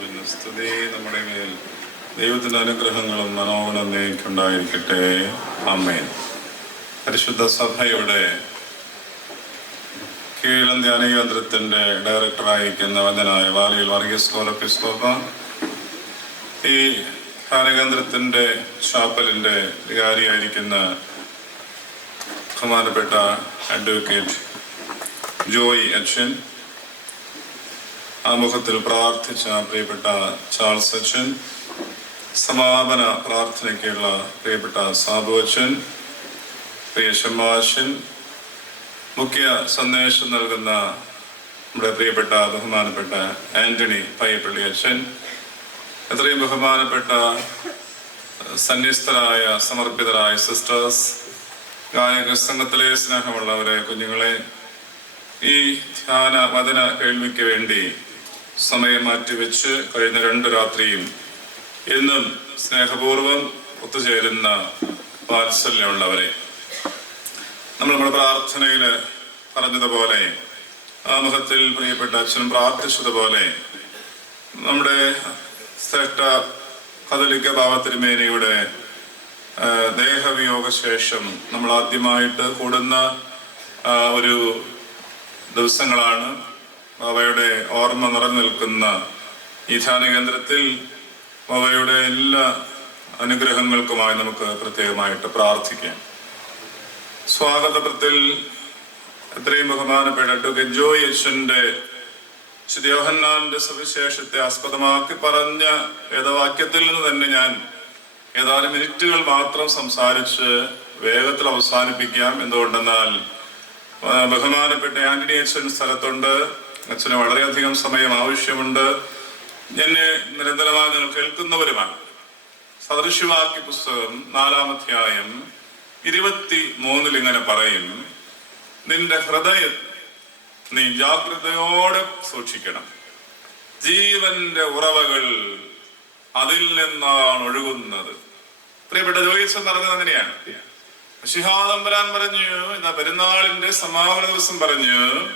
സ്തുതി നമ്മുടെ മേൽ. ദൈവത്തിന്റെ അനുഗ്രഹങ്ങളും മനോഗുണം നീക്കുണ്ടായിരിക്കട്ടെ പരിശുദ്ധ സഭയുടെ കീഴം ധ്യാന ഡയറക്ടർ ഡയറക്ടറായിരിക്കുന്ന വന്ദനായ വാലിയിൽ വർഗീസ് കോലപ്പിസ്കോപ്പ. ഈ ധ്യാനകേന്ദ്രത്തിന്റെ ചാപ്പലിന്റെ വികാരിയായിരിക്കുന്ന ബഹുമാനപ്പെട്ട അഡ്വക്കേറ്റ് ജോയി അച്ഛൻ. ആമുഖത്തിൽ പ്രാർത്ഥിച്ച പ്രിയപ്പെട്ട ചാൾസ് അച്ഛൻ സമാപന പ്രാർത്ഥനയ്ക്കുള്ള പ്രിയപ്പെട്ട സാബു അച്ഛൻ പ്രിയ ശമ്മാശൻ മുഖ്യ സന്ദേശം നൽകുന്ന നമ്മുടെ പ്രിയപ്പെട്ട ബഹുമാനപ്പെട്ട ആന്റണി പയ്യപ്പള്ളി അച്ഛൻ എത്രയും ബഹുമാനപ്പെട്ട സന്യസ്തരായ സമർപ്പിതരായ സിസ്റ്റേഴ്സ് ഗായക സംഘത്തിലെ സ്നേഹമുള്ളവരെ കുഞ്ഞുങ്ങളെ ഈ ധ്യാന വചന കേൾവിക്ക് വേണ്ടി സമയം മാറ്റിവെച്ച് കഴിഞ്ഞ രണ്ട് രാത്രിയും എന്നും സ്നേഹപൂർവം ഒത്തുചേരുന്ന വാത്സല്യമുള്ളവരെ. നമ്മൾ നമ്മുടെ പ്രാർത്ഥനയിൽ പറഞ്ഞതുപോലെ ആ ആമുഖത്തിൽ പ്രിയപ്പെട്ട അച്ഛൻ പ്രാർത്ഥിച്ചതുപോലെ നമ്മുടെ ശ്രേഷ്ഠ കതലിക്ക ഭാവത്തിരുമേനയുടെ ആ, ദേഹവിയോഗ ശേഷം നമ്മൾ ആദ്യമായിട്ട് കൂടുന്ന ഒരു ദിവസങ്ങളാണ്. അവയുടെ ഓർമ്മ നിറഞ്ഞു നിൽക്കുന്ന ഈ ധ്യാന കേന്ദ്രത്തിൽ അവയുടെ എല്ലാ അനുഗ്രഹങ്ങൾക്കുമായി നമുക്ക് പ്രത്യേകമായിട്ട് പ്രാർത്ഥിക്കാം. സ്വാഗതത്തിൽ എത്രയും ബഹുമാനപ്പെട്ട അഡ്വക്കേറ്റ് ജോയ് ശ്രീ ശുദ്ധയോഹന്നാന്റെ സവിശേഷത്തെ ആസ്പദമാക്കി പറഞ്ഞ വേദവാക്യത്തിൽ നിന്ന് തന്നെ ഞാൻ ഏതാനും മിനിറ്റുകൾ മാത്രം സംസാരിച്ച് വേഗത്തിൽ അവസാനിപ്പിക്കാം. എന്തുകൊണ്ടെന്നാൽ ബഹുമാനപ്പെട്ട ആന്റണി അച്ഛൻ സ്ഥലത്തുണ്ട്. അച്ഛന് വളരെയധികം സമയം ആവശ്യമുണ്ട്. എന്നെ നിരന്തരമായി നിങ്ങൾ കേൾക്കുന്നവരുമാണ്. സദൃശ്യവാക്യ പുസ്തകം നാലാമധ്യായം ഇരുപത്തി മൂന്നിൽ ഇങ്ങനെ പറയും നിന്റെ ഹൃദയം നീ ജാഗ്രതയോടെ സൂക്ഷിക്കണം. ജീവന്റെ ഉറവകൾ അതിൽ നിന്നാണ് ഒഴുകുന്നത്. പ്രിയപ്പെട്ട ജോയിസം പറഞ്ഞത് അങ്ങനെയാണ്. ശിഹാദംബരാൻ പറഞ്ഞു എന്നാ പെരുന്നാളിന്റെ സമാപന ദിവസം പറഞ്ഞു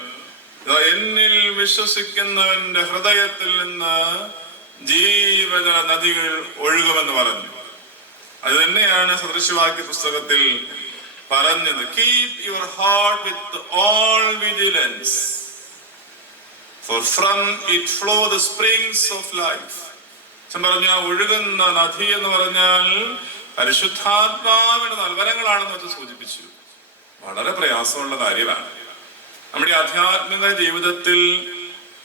എന്നിൽ വിശ്വസിക്കുന്നവന്റെ ഹൃദയത്തിൽ നിന്ന് ജീവജല നദികൾ ഒഴുകുമെന്ന് പറഞ്ഞു. അത് തന്നെയാണ് സദൃശവാക്യ പുസ്തകത്തിൽ പറഞ്ഞത്. Keep your heart with all vigilance for from it flow the springs of life പറഞ്ഞ ഒഴുകുന്ന നദി എന്ന് പറഞ്ഞാൽ പരിശുദ്ധാത്മാവിന്റെ നൽവരങ്ങളാണെന്ന് വെച്ച് സൂചിപ്പിച്ചു. വളരെ പ്രയാസമുള്ള കാര്യമാണ്. നമ്മുടെ ആധ്യാത്മിക ജീവിതത്തിൽ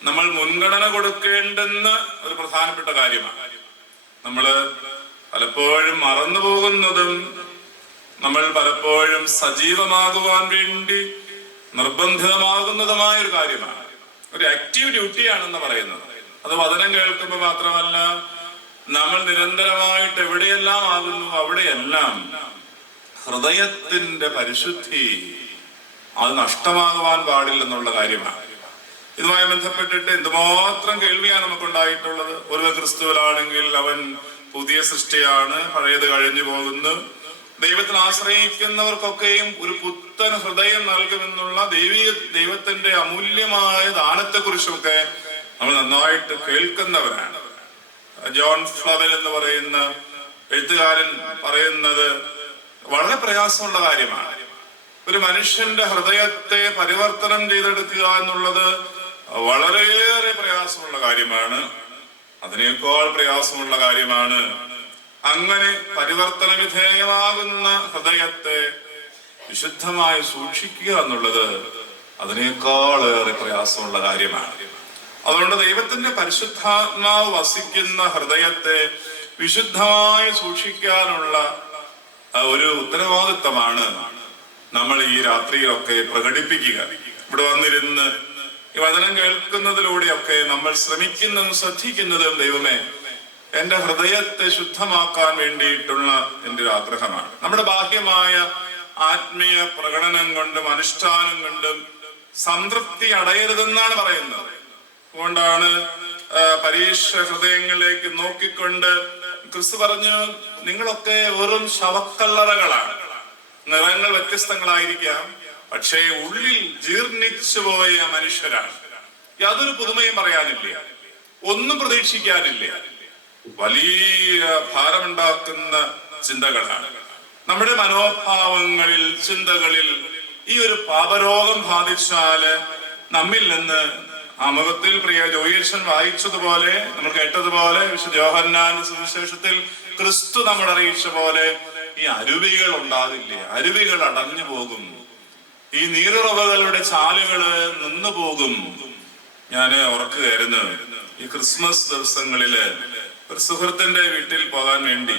നമ്മൾ മുൻഗണന കൊടുക്കേണ്ടെന്ന് ഒരു പ്രധാനപ്പെട്ട കാര്യമാണ്. നമ്മൾ പലപ്പോഴും മറന്നു പോകുന്നതും നമ്മൾ പലപ്പോഴും സജീവമാകുവാൻ വേണ്ടി നിർബന്ധിതമാകുന്നതുമായ ഒരു കാര്യമാണ്. ഒരു ആക്റ്റീവ് ഡ്യൂട്ടിയാണെന്ന് പറയുന്നത്. അത് വചനം കേൾക്കുമ്പോൾ മാത്രമല്ല നമ്മൾ നിരന്തരമായിട്ട് എവിടെയെല്ലാം ആകുന്നു അവിടെയെല്ലാം ഹൃദയത്തിന്റെ പരിശുദ്ധി അത് നഷ്ടമാകുവാൻ പാടില്ലെന്നുള്ള കാര്യമാണ്. ഇതുമായി ബന്ധപ്പെട്ടിട്ട് എന്തുമാത്രം കേൾവിയാണ് നമുക്കുണ്ടായിട്ടുള്ളത്? ഒരു ക്രിസ്തുവിലാണെങ്കിൽ അവൻ പുതിയ സൃഷ്ടിയാണ് പഴയത് കഴിഞ്ഞു പോകുന്നു. ദൈവത്തിൽ ആശ്രയിക്കുന്നവർക്കൊക്കെയും ഒരു പുത്തൻ ഹൃദയം നൽകുമെന്നുള്ള ദൈവീയ ദൈവത്തിന്റെ അമൂല്യമായ ദാനത്തെക്കുറിച്ചൊക്കെ നമ്മൾ നന്നായിട്ട് കേൾക്കുന്നവരാണ്. ജോൺ ഫ്ലവൽ എന്ന് പറയുന്ന എഴുത്തുകാരൻ പറയുന്നത് വളരെ പ്രയാസമുള്ള കാര്യമാണ്. ഒരു മനുഷ്യന്റെ ഹൃദയത്തെ പരിവർത്തനം ചെയ്തെടുക്കുക എന്നുള്ളത് വളരെയേറെ പ്രയാസമുള്ള കാര്യമാണ്. അതിനേക്കാൾ പ്രയാസമുള്ള കാര്യമാണ് അങ്ങനെ പരിവർത്തന വിധേയമാകുന്ന ഹൃദയത്തെ വിശുദ്ധമായി സൂക്ഷിക്കുക എന്നുള്ളത് അതിനേക്കാൾ ഏറെ പ്രയാസമുള്ള കാര്യമാണ്. അതുകൊണ്ട് ദൈവത്തിന്റെ പരിശുദ്ധാത്മാവ് വസിക്കുന്ന ഹൃദയത്തെ വിശുദ്ധമായി സൂക്ഷിക്കാനുള്ള ഒരു ഉത്തരവാദിത്തമാണ് നമ്മൾ ഈ രാത്രിയിലൊക്കെ പ്രകടിപ്പിക്കുക. ഇവിടെ വന്നിരുന്ന് ഈ വചനം കേൾക്കുന്നതിലൂടെയൊക്കെ നമ്മൾ ശ്രമിക്കുന്നതും ശ്രദ്ധിക്കുന്നതും ദൈവമേ എന്റെ ഹൃദയത്തെ ശുദ്ധമാക്കാൻ വേണ്ടിയിട്ടുള്ള എന്റെ ഒരു ആഗ്രഹമാണ്. നമ്മുടെ ബാഹ്യമായ ആത്മീയ പ്രകടനം കൊണ്ടും അനുഷ്ഠാനം കൊണ്ടും സംതൃപ്തി അടയരുതെന്നാണ് പറയുന്നത്. അതുകൊണ്ടാണ് പരീക്ഷ ഹൃദയങ്ങളിലേക്ക് നോക്കിക്കൊണ്ട് ക്രിസ്തു പറഞ്ഞു നിങ്ങളൊക്കെ വെറും ശവക്കല്ലറകളാണ്. നിറങ്ങൾ വ്യത്യസ്തങ്ങളായിരിക്കാം പക്ഷേ ഉള്ളിൽ ജീർണിച്ചു പോയ മനുഷ്യരാണ്. യാതൊരു പുതുമയും പറയാനില്ല? ഒന്നും പ്രതീക്ഷിക്കാനില്ല? വലിയ ഭാരമുണ്ടാക്കുന്ന ചിന്തകളാണ്. നമ്മുടെ മനോഭാവങ്ങളിൽ ചിന്തകളിൽ ഈ ഒരു പാപരോഗം ബാധിച്ചാൽ നമ്മിൽ നിന്ന് അമുഖത്തിൽ പ്രിയ ജോയേശൻ വായിച്ചതുപോലെ നമ്മൾ കേട്ടതുപോലെ വിശുദ്ധ ജോഹന്നാൻ സുവിശേഷത്തിൽ ക്രിസ്തു നമ്മൾ അറിയിച്ച പോലെ ഈ അരുവികൾ ഉണ്ടാകില്ലേ അരുവികൾ അടഞ്ഞു പോകും. ഈ നീരുറവകളുടെ ചാലുകൾ നിന്നു പോകും. ഞാൻ ഉറക്കുകയായിരുന്നു ഈ ക്രിസ്മസ് ദിവസങ്ങളിൽ ഒരു സുഹൃത്തിന്റെ വീട്ടിൽ പോകാൻ വേണ്ടി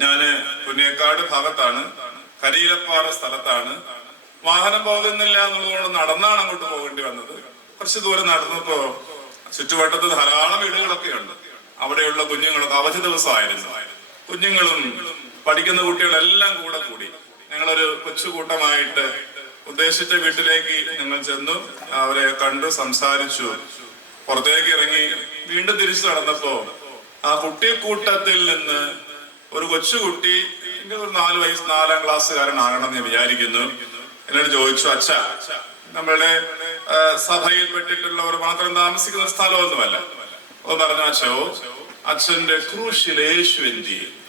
ഞാൻ പുന്നേക്കാട് ഭാഗത്താണ് കരിയിലപ്പാറ സ്ഥലത്താണ്. വാഹനം പോകുന്നില്ല എന്നുള്ളതുകൊണ്ട് നടന്നാണ് അങ്ങോട്ട് പോകേണ്ടി വന്നത്. കുറച്ച് ദൂരം നടന്നപ്പോ ചുറ്റുവട്ടത്ത് ധാരാളം വീടുകളൊക്കെ ഉണ്ട് അവിടെയുള്ള കുഞ്ഞുങ്ങളൊക്കെ അവധി ദിവസമായിരുന്നു. കുഞ്ഞുങ്ങളും പഠിക്കുന്ന കുട്ടികളെല്ലാം കൂടെ കൂടി ഞങ്ങളൊരു കൊച്ചുകൂട്ടമായിട്ട് ഉദ്ദേശിച്ച വീട്ടിലേക്ക് ഞങ്ങൾ ചെന്നു. അവരെ കണ്ടു സംസാരിച്ചു. പുറത്തേക്ക് ഇറങ്ങി വീണ്ടും തിരിച്ചു നടന്നപ്പോ ആ കുട്ടിക്കൂട്ടത്തിൽ നിന്ന് ഒരു കൊച്ചുകുട്ടി എന്റെ ഒരു നാല് വയസ്സ് നാലാം ക്ലാസ്സുകാരനാകണം എന്ന് വിചാരിക്കുന്നു. എന്നോട് ചോദിച്ചു അച്ഛ നമ്മളുടെ സഭയിൽ പെട്ടിട്ടുള്ളവർ മാത്രം താമസിക്കുന്ന സ്ഥലമൊന്നുമല്ല. ഓ പറഞ്ഞു അച്ഛോ അച്ഛന്റെ ക്രൂശിലേശു എന്ത്?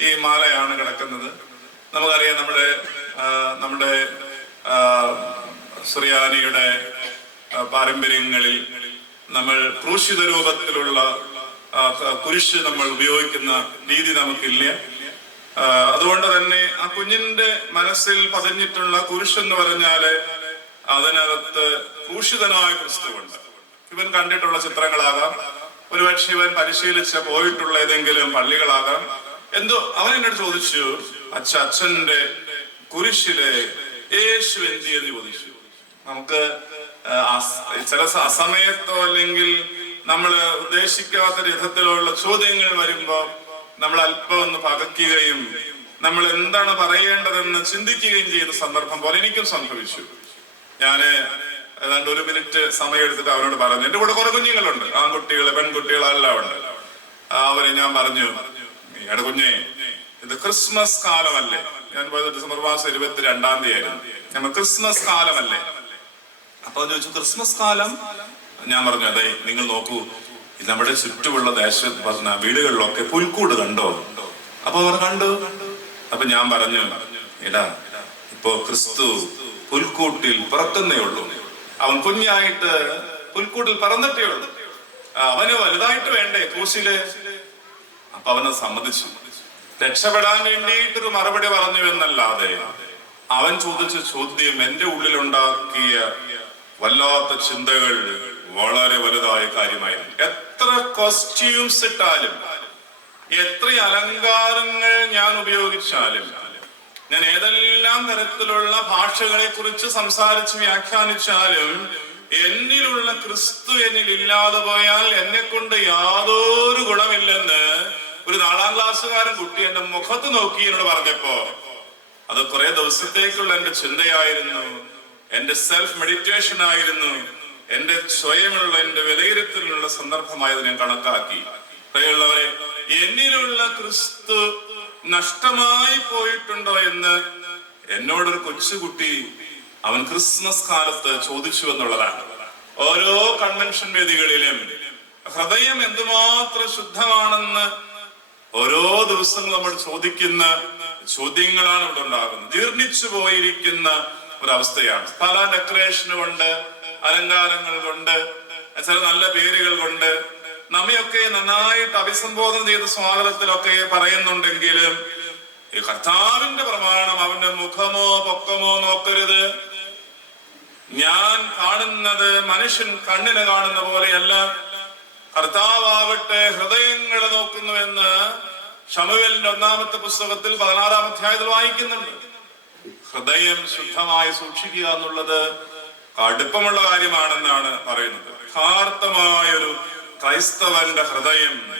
ഈ മാലയാണ് കിടക്കുന്നത്. നമുക്കറിയാം നമ്മുടെ നമ്മുടെ ശ്രീയാനിയുടെ പാരമ്പര്യങ്ങളിൽ നമ്മൾ ക്രൂശിത രൂപത്തിലുള്ള കുരിശ് നമ്മൾ ഉപയോഗിക്കുന്ന രീതി നമുക്കില്ല. അതുകൊണ്ട് തന്നെ ആ കുഞ്ഞിന്റെ മനസ്സിൽ പതിഞ്ഞിട്ടുള്ള കുരിശ് എന്ന് പറഞ്ഞാൽ അതിനകത്ത് ക്രൂശിതനായ ക്രിസ്തുവുണ്ട്. ഇവൻ കണ്ടിട്ടുള്ള ചിത്രങ്ങളാകാം. ഒരുപക്ഷെ ഇവൻ പരിശീലിച്ച് പോയിട്ടുള്ള ഏതെങ്കിലും പള്ളികളാകാം. എന്തോ അവൻ എന്നോട് ചോദിച്ചു അച്ഛ അച്ഛന്റെ കുരിശിലെ യേശു എന്തി എന്ന് ചോദിച്ചു. നമുക്ക് ചില അസമയത്തോ അല്ലെങ്കിൽ നമ്മൾ ഉദ്ദേശിക്കാത്ത വിധത്തിലുള്ള ചോദ്യങ്ങൾ വരുമ്പോ നമ്മൾ അല്പം ഒന്ന് പകയ്ക്കുകയും നമ്മൾ എന്താണ് പറയേണ്ടതെന്ന് ചിന്തിക്കുകയും ചെയ്ത സന്ദർഭം പോലെ എനിക്കും സംഭവിച്ചു. ഞാൻ ഏതാണ്ട് ഒരു മിനിറ്റ് സമയം എടുത്തിട്ട് അവനോട് പറഞ്ഞു എന്റെ കൂടെ കുറെ കുഞ്ഞുങ്ങളുണ്ട് ആൺകുട്ടികൾ പെൺകുട്ടികളെല്ലാം ഉണ്ട് ആ, അവരെ ഞാൻ പറഞ്ഞു എടാ കുഞ്ഞെ ഇത് ക്രിസ്മസ് കാലമല്ലേ? ഞാൻ പോയത് ഡിസംബർ മാസം ഇരുപത്തി രണ്ടാം തീയതി. ആയിരുന്നു നമ്മൾ ക്രിസ്മസ് കാലമല്ലേ? അപ്പൊ ചോദിച്ചു ക്രിസ്മസ് കാലം? ഞാൻ പറഞ്ഞു അതെ നിങ്ങൾ നോക്കൂ നമ്മുടെ ചുറ്റുമുള്ള ദേശ പറഞ്ഞ വീടുകളിലൊക്കെ പുൽക്കൂട് കണ്ടോ? അപ്പൊ അവർ കണ്ടു. അപ്പൊ ഞാൻ പറഞ്ഞു എടാ ഇപ്പോ ക്രിസ്തു പുൽക്കൂട്ടിൽ പിറക്കുന്നേ ഉള്ളൂ. അവൻ കുഞ്ഞായിട്ട് പുൽക്കൂട്ടിൽ പറന്നിട്ടേ ഉള്ളൂ. അവന് വലുതായിട്ട് വേണ്ടേ ക്രൂശിൽ? അപ്പൊ അവനെ സമ്മതിച്ചു. രക്ഷപ്പെടാൻ വേണ്ടിയിട്ടൊരു മറുപടി പറഞ്ഞു എന്നല്ലാതെ അവൻ ചോദിച്ച ചോദ്യം എന്റെ ഉള്ളിലുണ്ടാക്കിയ വല്ലാത്ത ചിന്തകൾ വളരെ വലുതായ കാര്യമായിരുന്നു. എത്ര കോസ്റ്റ്യൂംസ് ഇട്ടാലും എത്ര അലങ്കാരങ്ങൾ ഞാൻ ഉപയോഗിച്ചാലും ഞാൻ ഏതെല്ലാം തരത്തിലുള്ള ഭാഷകളെ കുറിച്ച് സംസാരിച്ച് വ്യാഖ്യാനിച്ചാലും എന്നിലുള്ള ക്രിസ്തു എന്നിൽ ഇല്ലാതെ പോയാൽ എന്നെ കൊണ്ട് യാതൊരു ഗുണമില്ലെന്ന് ഒരു നാലാം ക്ലാസ്സുകാരൻ കുട്ടി എന്റെ മുഖത്ത് നോക്കി എന്നോട് പറഞ്ഞപ്പോ അത് കുറെ ദിവസത്തേക്കുള്ള എന്റെ ചിന്തയായിരുന്നു എന്റെ സെൽഫ് മെഡിറ്റേഷൻ ആയിരുന്നു എന്റെ സ്വയമുള്ള എന്റെ വിലയിരുത്തലിനുള്ള സന്ദർഭമായത് ഞാൻ കണക്കാക്കി. പ്രിയമുള്ളവരെ എന്നിലുള്ള ക്രിസ്തു നഷ്ടമായി പോയിട്ടുണ്ടോ എന്ന് എന്നോടൊരു കൊച്ചുകുട്ടി അവൻ ക്രിസ്മസ് കാലത്ത് ചോദിച്ചു എന്നുള്ളതാണ്. ഓരോ കൺവെൻഷൻ വേദികളിലും ഹൃദയം എന്തുമാത്രം ശുദ്ധമാണെന്ന് ഓരോ ദിവസവും നമ്മൾ ചോദിക്കുന്ന ചോദ്യങ്ങളാണ് ഇവിടെ ഉണ്ടാകുന്നത്. ജീർണിച്ചു പോയിരിക്കുന്ന ഒരവസ്ഥയാണ്. പല ഡെക്കറേഷനുകൊണ്ട് അലങ്കാരങ്ങൾ കൊണ്ട് ചില നല്ല പേരുകൾ കൊണ്ട് നമ്മയൊക്കെ നന്നായിട്ട് അഭിസംബോധന ചെയ്ത സ്വാഗതത്തിലൊക്കെ പറയുന്നുണ്ടെങ്കിലും കർത്താവിന്റെ പ്രമാണം അവന്റെ മുഖമോ പൊക്കമോ നോക്കരുത്. ഞാൻ കാണുന്നത് മനുഷ്യൻ കണ്ണിന് കാണുന്ന പോലെയല്ല. കർത്താവാവട്ടെ ഹൃദയങ്ങളെ നോക്കുന്നുവെന്ന് ഷമുവേലിന്റെ ഒന്നാമത്തെ പുസ്തകത്തിൽ പതിനാറാം അധ്യായത്തിൽ വായിക്കുന്നുണ്ട്. ഹൃദയം ശുദ്ധമായി സൂക്ഷിക്കുക എന്നുള്ളത് കടുപ്പമുള്ള കാര്യമാണെന്നാണ് പറയുന്നത്. യഥാർത്ഥമായൊരു ക്രൈസ്തവന്റെ ഹൃദയം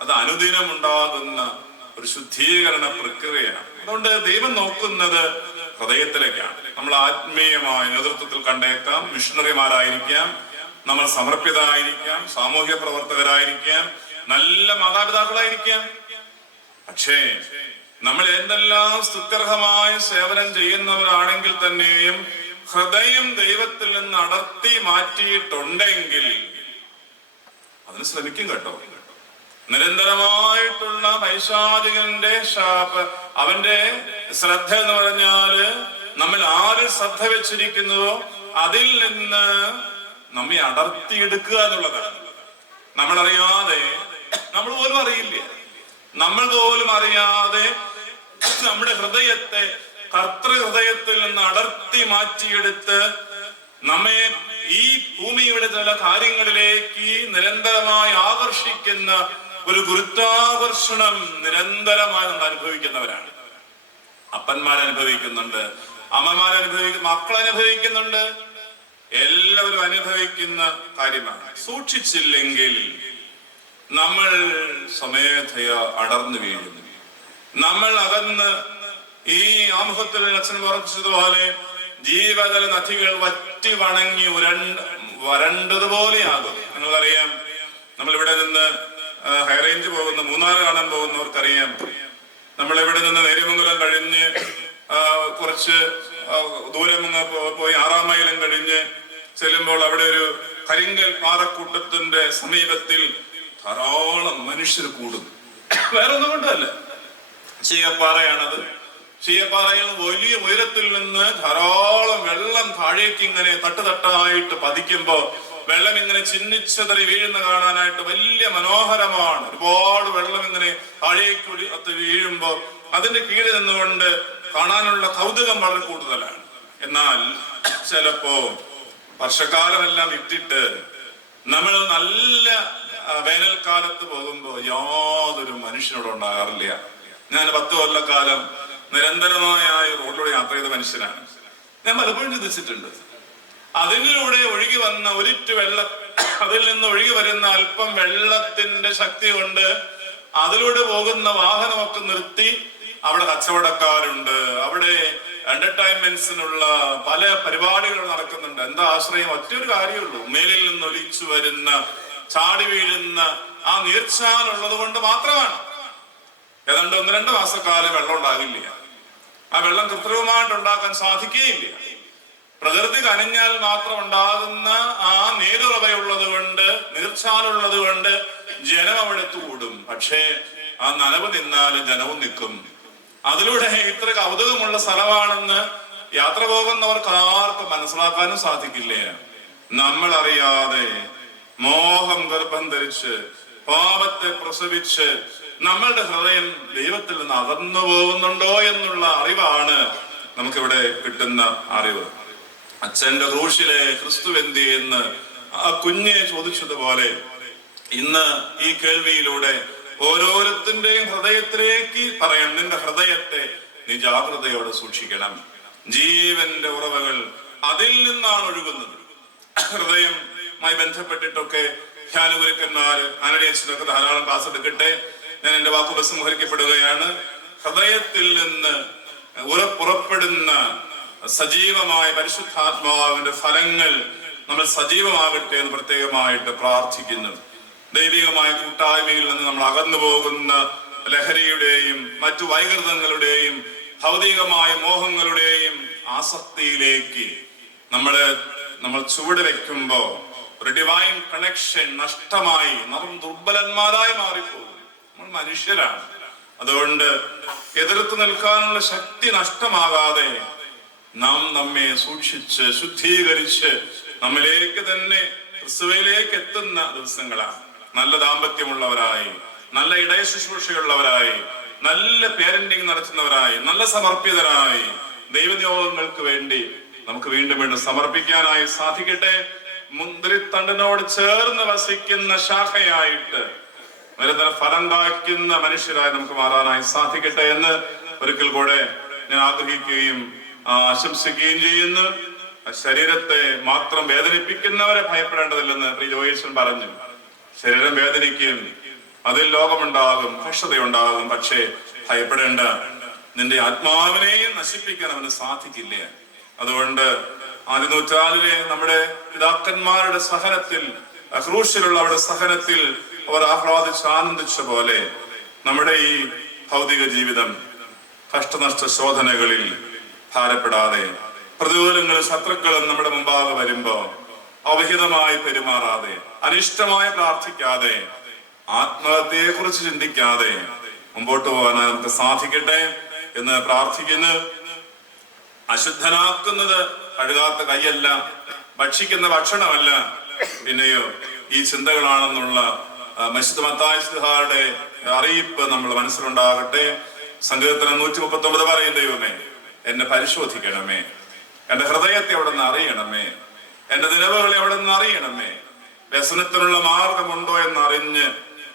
അത് അനുദിനം ഉണ്ടാകുന്ന ഒരു ശുദ്ധീകരണ പ്രക്രിയയാണ്. അതുകൊണ്ട് ദൈവം നോക്കുന്നത് ഹൃദയത്തിലേക്കാണ്. നമ്മൾ ആത്മീയമായ നേതൃത്വത്തിൽ കണ്ടേക്കാം മിഷണറിമാരായിരിക്കാം നമ്മൾ സമർപ്പിതരായിരിക്കാം സാമൂഹ്യ പ്രവർത്തകരായിരിക്കാം നല്ല മാതാപിതാക്കളായിരിക്കാം. പക്ഷേ നമ്മൾ എന്തെല്ലാം സ്തുത്യർഹമായ സേവനം ചെയ്യുന്നവരാണെങ്കിൽ തന്നെയും ഹൃദയം ദൈവത്തിൽ നിന്ന് അടർത്തി മാറ്റിയിട്ടുണ്ടെങ്കിൽ അതിന് ശ്രമിക്കും കേട്ടോ. നിരന്തരമായിട്ടുള്ള പൈശാചികന്റെ ശാപ അവന്റെ ശ്രദ്ധ എന്ന് പറഞ്ഞാൽ നമ്മൾ ആര് ശ്രദ്ധ വെച്ചിരിക്കുന്നുവോ അതിൽ നിന്ന് നമ്മെ അടർത്തിയെടുക്കുക എന്നുള്ളതാണ്. നമ്മൾ അറിയാതെ നമ്മൾ പോലും അറിയില്ല? നമ്മൾ പോലും അറിയാതെ നമ്മുടെ ഹൃദയത്തെ കർത്തൃ ഹൃദയത്തിൽ നിന്ന് അടർത്തി മാറ്റിയെടുത്ത് നമ്മെ ഈ ഭൂമിയുടെ ചില കാര്യങ്ങളിലേക്ക് നിരന്തരമായി ആകർഷിക്കുന്ന ഒരു ഗുരുത്വാകർഷണം നിരന്തരമായി നമ്മൾ അനുഭവിക്കുന്നവരാണ്. അപ്പന്മാർ അനുഭവിക്കുന്നുണ്ട് അമ്മമാർ മക്കൾ അനുഭവിക്കുന്നുണ്ട് എല്ലാവരും അനുഭവിക്കുന്ന കാര്യമാണ്. സൂക്ഷിച്ചില്ലെങ്കിൽ നമ്മൾ സ്വമേധയ അടർന്നു വീഴുന്നു. നമ്മൾ അകന്ന് ഈ ആമുഖത്തിൽ അച്ഛൻ പറഞ്ഞതുപോലെ ജീവജല നദികൾ വറ്റി വണങ്ങി ഉരണ്ട് വരണ്ടതുപോലെയാകും. നിങ്ങൾക്കറിയാം നമ്മൾ ഇവിടെ നിന്ന് ഹൈറേഞ്ച് പോകുന്ന മൂന്നാർ കാണാൻ പോകുന്നവർക്കറിയാം നമ്മൾ ഇവിടെ നിന്ന് നേര്യമംഗലം കഴിഞ്ഞ് കുറച്ച് ദൂരം പോയി ആറാം മൈലും കഴിഞ്ഞ് ചെല്ലുമ്പോൾ അവിടെ ഒരു കരിങ്കൽ പാറക്കൂട്ടത്തിന്റെ സമീപത്തിൽ ധാരാളം മനുഷ്യർ കൂടും വേറെ ഒന്നും കൊണ്ടല്ല. ചീയപ്പാറയാണത്. ചീയപ്പാറയിൽ വലിയ ഉയരത്തിൽ നിന്ന് ധാരാളം വെള്ളം താഴേക്ക് ഇങ്ങനെ തട്ടുതട്ടായിട്ട് പതിക്കുമ്പോ വെള്ളം ഇങ്ങനെ ചിന്നിച്ചതറി വീഴുന്ന കാണാനായിട്ട് വലിയ മനോഹരമാണ്. ഒരുപാട് വെള്ളം ഇങ്ങനെ താഴേക്ക് വീഴുമ്പോ അതിന്റെ കീഴിൽ നിന്നുകൊണ്ട് കാണാനുള്ള കൗതുകം വളരെ കൂടുതലാണ്. എന്നാൽ ചിലപ്പോ വർഷക്കാലമെല്ലാം ഇട്ടിട്ട് നമ്മൾ നല്ല വേനൽക്കാലത്ത് പോകുമ്പോ യാതൊരു മനുഷ്യനോട് ഉണ്ടാകാറില്ല. ഞാൻ പത്ത് കൊല്ലക്കാലം നിരന്തരമായ റോഡിലൂടെ യാത്ര ചെയ്ത മനുഷ്യനാണ്. ഞാൻ പലപ്പോഴും ചിന്തിച്ചിട്ടുണ്ട്. അതിലൂടെ ഒഴുകി വന്ന ഒരിറ്റ് വെള്ള അതിൽ നിന്ന് ഒഴുകി വരുന്ന അല്പം വെള്ളത്തിന്റെ ശക്തി കൊണ്ട് അതിലൂടെ പോകുന്ന വാഹനമൊക്കെ നിർത്തി അവിടെ കച്ചവടക്കാരുണ്ട്. അവിടെ എന്റർടൈൻമെന്റ്സിനുള്ള പല പരിപാടികൾ നടക്കുന്നുണ്ട്. എന്താ ആശ്രയം? ഒറ്റൊരു കാര്യമുള്ളൂ. മേലിൽ നിന്ന് ഒലിച്ചു വരുന്ന ചാടി വീഴുന്ന ആ നീർച്ചാലുള്ളത് കൊണ്ട് മാത്രമാണ്. ഏതാണ്ട് ഒന്ന് രണ്ട് മാസക്കാലം വെള്ളം ഉണ്ടാകില്ല. ആ വെള്ളം കൃത്രിമമായിട്ട് ഉണ്ടാക്കാൻ സാധിക്കുകയില്ല. പ്രകൃതി കനിഞ്ഞാൽ മാത്രം ഉണ്ടാകുന്ന ആ നീരുറവയുള്ളത് കൊണ്ട് നീർച്ചാലുള്ളത് കൊണ്ട് ജനം അവിടെ കൂടും. പക്ഷേ ആ നനവ് നിന്നാൽ ജനവും നിൽക്കും. അതിലൂടെ ഇത്ര കൗതുകമുള്ള സ്ഥലമാണെന്ന് യാത്ര പോകുന്നവർക്ക് ആർക്കും മനസ്സിലാക്കാനും സാധിക്കില്ല? നമ്മൾ അറിയാതെ മോഹം ഗർഭം ധരിച്ച് പാപത്തെ പ്രസവിച്ച് നമ്മളുടെ ഹൃദയം ദൈവത്തിൽ നിന്ന് അകന്നു പോകുന്നുണ്ടോ എന്നുള്ള അറിവാണ് നമുക്കിവിടെ കിട്ടുന്ന അറിവ്. അച്ഛന്റെ റൂഷിലെ ക്രിസ്തു എന്തി എന്ന് ആ കുഞ്ഞെ ചോദിച്ചതുപോലെ ഇന്ന് ഈ കേൾവിയിലൂടെ ഓരോരുത്തന്റെയും ഹൃദയത്തിലേക്ക് പറയാം നിന്റെ ഹൃദയത്തെ നീ ജാഗ്രതയോടെ സൂക്ഷിക്കണം. ജീവന്റെ ഉറവകൾ അതിൽ നിന്നാണ് ഒഴുകുന്നത്. ഹൃദയമായി ബന്ധപ്പെട്ടിട്ടൊക്കെ ധ്യാനഗുരുക്കന്മാര് ആനടിയച്ചനൊക്കെ ധാരാളം ക്ലാസ് എടുക്കട്ടെ. ഞാൻ എന്റെ വാക്കു ഉപസംഹരിക്കപ്പെടുകയാണ്. ഹൃദയത്തിൽ നിന്ന് ഉറപ്പുറപ്പെടുന്ന സജീവമായ പരിശുദ്ധാത്മാവിന്റെ ഫലങ്ങൾ നമ്മൾ സജീവമാകട്ടെ എന്ന് പ്രത്യേകമായിട്ട് പ്രാർത്ഥിക്കുന്നു. ദൈവികമായ കൂട്ടായ്മയിൽ നിന്ന് നമ്മൾ അകന്നു പോകുന്ന ലഹരിയുടെയും മറ്റു വൈകൃതങ്ങളുടെയും ഭൗതികമായ മോഹങ്ങളുടെയും ആസക്തിയിലേക്ക് നമ്മൾ നമ്മൾ ചുവട് വെക്കുമ്പോ ഒരു ഡിവൈൻ കണക്ഷൻ നഷ്ടമായി നാം ദുർബലന്മാരായി മാറിപ്പോകും. നമ്മൾ മനുഷ്യരാണ്. അതുകൊണ്ട് എതിർത്ത് നിൽക്കാനുള്ള ശക്തി നഷ്ടമാകാതെ നാം നമ്മെ സൂക്ഷിച്ച് ശുദ്ധീകരിച്ച് നമ്മിലേക്ക് തന്നെ ക്രിസ്തുവയിലേക്ക് എത്തുന്ന ദിവസങ്ങളാണ്. നല്ല ദാമ്പത്യമുള്ളവരായി നല്ല ഇടയ ശുശ്രൂഷയുള്ളവരായി നല്ല പേരന്റിങ് നടത്തുന്നവരായി നല്ല സമർപ്പിതരായി ദൈവനിയോഗങ്ങൾക്ക് വേണ്ടി നമുക്ക് വീണ്ടും വീണ്ടും സമർപ്പിക്കാനായി സാധിക്കട്ടെ. മുന്തിരിത്തണ്ടനോട് ചേർന്ന് വസിക്കുന്ന ശാഖയായിട്ട് നിരന്തരം ഫലം കായ്ക്കുന്ന മനുഷ്യരായി നമുക്ക് മാറാനായി സാധിക്കട്ടെ എന്ന് ഒരിക്കൽ കൂടെ ഞാൻ ആഗ്രഹിക്കുകയും ആശംസിക്കുകയും ചെയ്യുന്നു. ശരീരത്തെ മാത്രം വേദനിപ്പിക്കുന്നവരെ ഭയപ്പെടേണ്ടതില്ലെന്ന് പ്രിയ ജോയിസൻ പറഞ്ഞു. ശരീരം വേദനിക്കും. അതിൽ ലോകമുണ്ടാകും കഷ്ടതയുണ്ടാകും പക്ഷേ ഭയപ്പെടേണ്ട നിന്റെ ആത്മാവിനെയും നശിപ്പിക്കാൻ അവന് സാധിക്കില്ല. അതുകൊണ്ട് ആദ്യ നൂറ്റാണ്ടിലെ നമ്മുടെ പിതാക്കന്മാരുടെ സഹനത്തിൽ ക്രൂശിലുള്ള അവരുടെ സഹനത്തിൽ അവർ ആഹ്ലാദിച്ച് ആനന്ദിച്ച പോലെ നമ്മുടെ ഈ ഭൗതിക ജീവിതം കഷ്ടനഷ്ട ശോധനകളിൽ ഭാരപ്പെടാതെ പ്രതികൂലങ്ങളും ശത്രുക്കളും നമ്മുടെ മുമ്പാകെ വരുമ്പോ അവഹിതമായി പെരുമാറാതെ അനിഷ്ടമായി പ്രാർത്ഥിക്കാതെ ആത്മഹത്യയെ കുറിച്ച് ചിന്തിക്കാതെ മുമ്പോട്ട് പോകാനായി നമുക്ക് സാധിക്കട്ടെ എന്ന് പ്രാർത്ഥിക്കുന്നു. അശുദ്ധനാക്കുന്നത് കഴുകാത്ത കൈയല്ല ഭക്ഷിക്കുന്ന ഭക്ഷണമല്ല. പിന്നെയോ ഈ ചിന്തകളാണെന്നുള്ള മസ്ജിദ് മശുദ്ധമത്തായുടെ അറിയിപ്പ് നമ്മൾ മനസ്സിലുണ്ടാകട്ടെ. സങ്കീർത്തനം നൂറ്റി മുപ്പത്തി ഒമ്പത് പറയും ദൈവമേ എന്നെ പരിശോധിക്കണമേ. എന്റെ ഹൃദയത്തെ അവിടെ നിന്ന് അറിയണമേ. എന്റെ നിലവുകൾ എവിടെ നിന്ന് അറിയണമേ. വ്യസനത്തിനുള്ള മാർഗമുണ്ടോ എന്ന് അറിഞ്ഞ്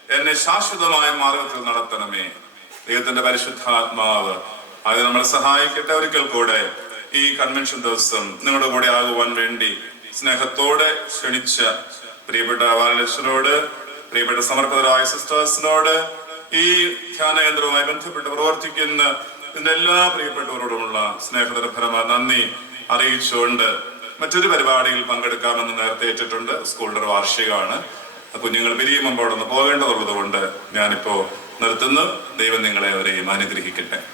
എന്നെ ശാശ്വതമായ മാർഗത്തിൽ നടത്തണമേ. ദൈവത്തിന്റെ പരിശുദ്ധാത്മാവ് അത് നമ്മളെ സഹായിക്കട്ടെ ഒരിക്കൽ കൂടെ. ഈ കൺവെൻഷൻ ദിവസം നിങ്ങളുടെ കൂടെ ആകുവാൻ വേണ്ടി സ്നേഹത്തോടെ ക്ഷണിച്ച പ്രിയപ്പെട്ട വാലക്ഷനോട് പ്രിയപ്പെട്ട സമർപ്പിതരായ സിസ്റ്റേഴ്സിനോട് ഈ ധ്യാന കേന്ദ്രവുമായി ബന്ധപ്പെട്ട് പ്രവർത്തിക്കുന്ന ഇതിന്റെ എല്ലാ പ്രിയപ്പെട്ടവരോടുമുള്ള സ്നേഹനിർഭരമായ നന്ദി അറിയിച്ചുകൊണ്ട് മറ്റൊരു പരിപാടിയിൽ പങ്കെടുക്കാമെന്ന് നേരത്തെ ഏറ്റിട്ടുണ്ട്. സ്കൂളിന്റെ ഒരു വാർഷികമാണ്. കുഞ്ഞുങ്ങൾ പിരിയുമ്പോൾ അവിടെ നിന്ന് പോകേണ്ടതുള്ളത് കൊണ്ട് ഞാനിപ്പോ നിർത്തുന്നു. ദൈവം നിങ്ങളെ അവരെയും അനുഗ്രഹിക്കട്ടെ.